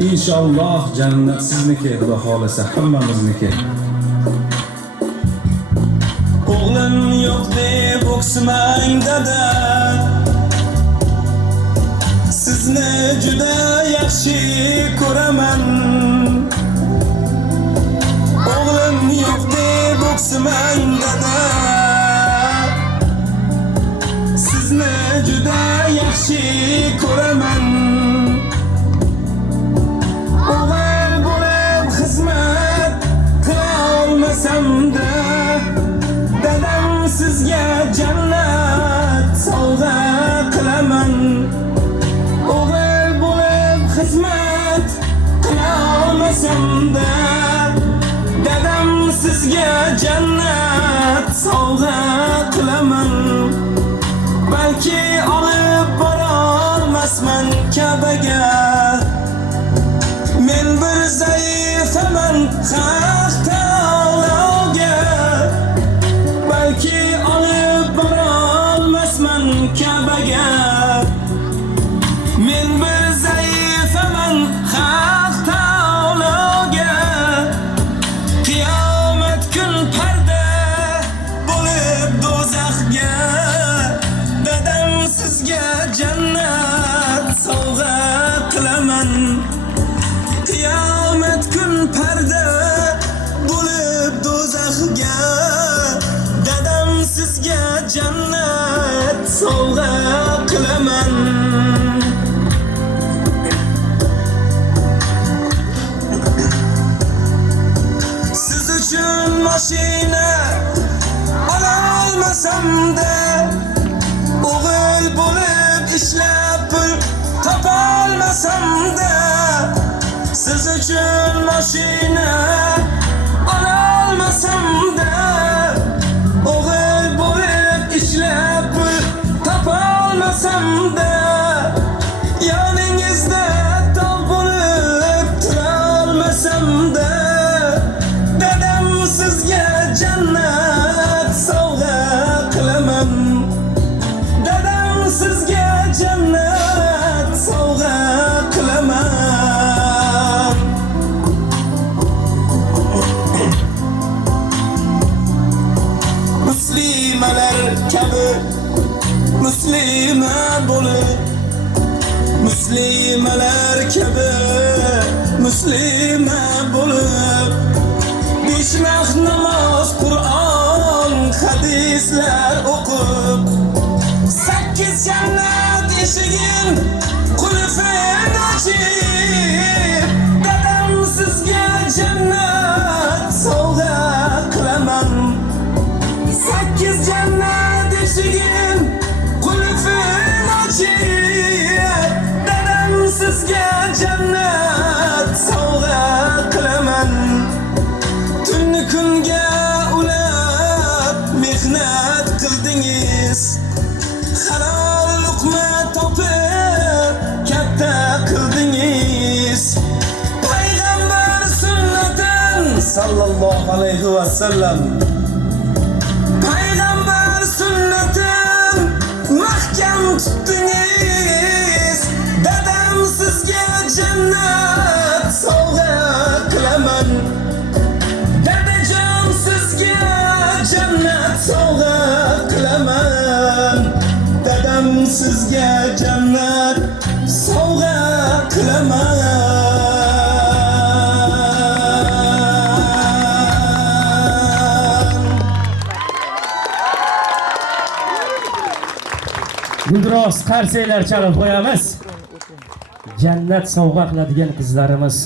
İnşallah cennet sizniki, Xudo xolasa hammamizniki. O'g'lim yo'q deb o'ksimang dada, sizni juda yaxshi ko'raman. O'g'lim yo'q deb o'ksimang dada, sizni juda yaxshi ko'raman. O'g'il bo'lib xizmat qila olmasam-da, dadam sizga jannat sovg'a qilaman. O'g'il bo'lib xizmat qila olmasam-da, dadam sizga jannat sovg'a qilaman. Balki olib bora olmasman Ka'baga, men bir zaifaman Haq Taologa. Balki olib bora olmasman Ka'baga, men bir zaifaman Haq Taologa. Qiyomat kun parda bo'lib do'zaxga, dadam sizga jannat sovg'a qilaman. Qiyomat kun parda bo'lib do'zaxga, dadam sizga jannat sovg'a qilaman. Siz uchun mashina ola olmasam-da, o'g'il bo'lib ishlab pul topa olmasam-da, siz uchun mashina ola olmasam-da, o'g'il bo'lib ishlab pul topa olmasam-da, yoningizda tog' bo'lib tura olmasam-da, dadam sizga jannat sovg'a qilaman. Dadam sizga jannat sovg'a qilaman. Muslimalar kabi muslima bo'lib, muslimalar kabi muslima bo'lib, besh vaqt namoz, Qur'on, hadislar o'qib, 8 jannat eshigin qulfini ochib, dadam sizga jannat sovg'a qilaman. 8 jannat eshigin qulfini ochib, dadam sizga jannat sovg'a qilaman. Tunni kunga ulab mehnat qildingiz, halol luqma topib katta qildingiz. Payg'ambar sunnatan sallallohu alayhi va sallam, payg'ambar sunnatan mahkam tutdingiz. Dadam sizga jannat sovg'a qilaman. Dadajon sizga jannat sovg'a qilaman. Dadam sizga jannat sovg'a qilaman. Guldiroz qarsaylar chalib qo'yamiz. Jannat sovg'a qiladigan qizlarimiz